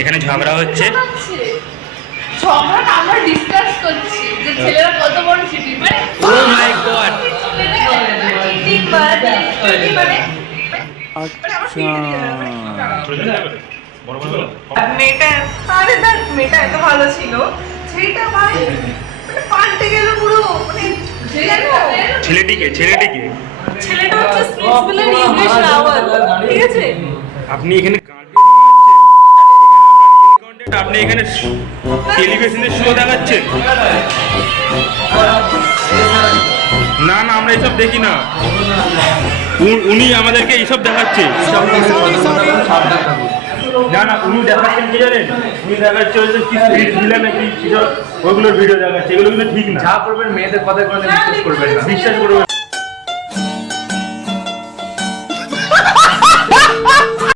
এখানে ঝগড়া হচ্ছে। ঝগড়া আমরা ডিসকাস করছি যে ছেলেরা কত বড় চিঠি মানে ও মাই গড। মেয়েটা আরে দেখ মেয়েটা এত ভালো ছিল ছেলেটা ভাই মানে পাল্টে গেল পুরো মানে ছেলেটিকে ছেলেটা হচ্ছে স্পিচগুলোর ইংলিশ রাওয়াল ঠিক আছে আপনি এখানে আপনি এখানে টেলিভিশনের শো দেখাচ্ছেন? না না, আমরা এসব দেখি না। উনি আমাদেরকে এইসব দেখাচ্ছে। না না, উনি দেখাচ্ছেন কি জানেন? উনি দেখাচ্ছে ওই যে কি স্পিড দিলেন নাকি ওইগুলোর ভিডিও দেখাচ্ছে। এগুলো কিন্তু ঠিক না। যা করবেন মেয়েদের কথা কোনো বিশ্বাস করবেন না। বিশ্বাস করবেন